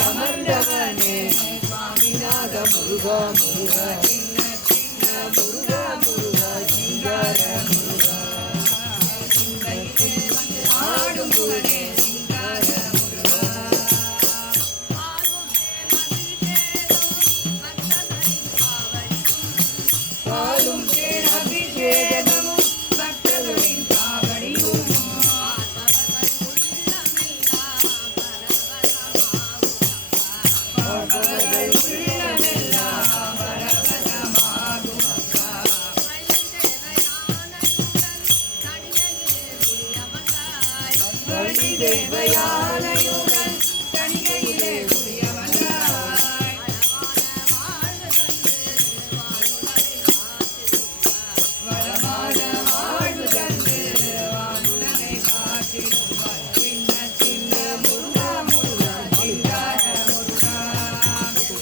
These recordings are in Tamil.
அமர்ந்தவனே சுவாமிநாத முருகா முருகா சின்ன சின்ன முருகா முருகா சிங்கார முருகா ஆடும் முருகனே தேவயானையுடன் கணிகையிலே உரியவனாய். வளமான வாழ்வு தந்து வானுடனை காட்டிடுவாய் சின்ன சின்ன முருகா முருகா சிங்கார முருகா.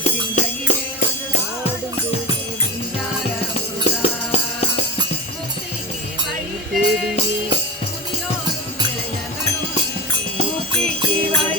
சிந்தையிலே வந்து ஆடும் போது சிங்கார முருகா. முக்திக்கு வழி தேடி Happy birthday.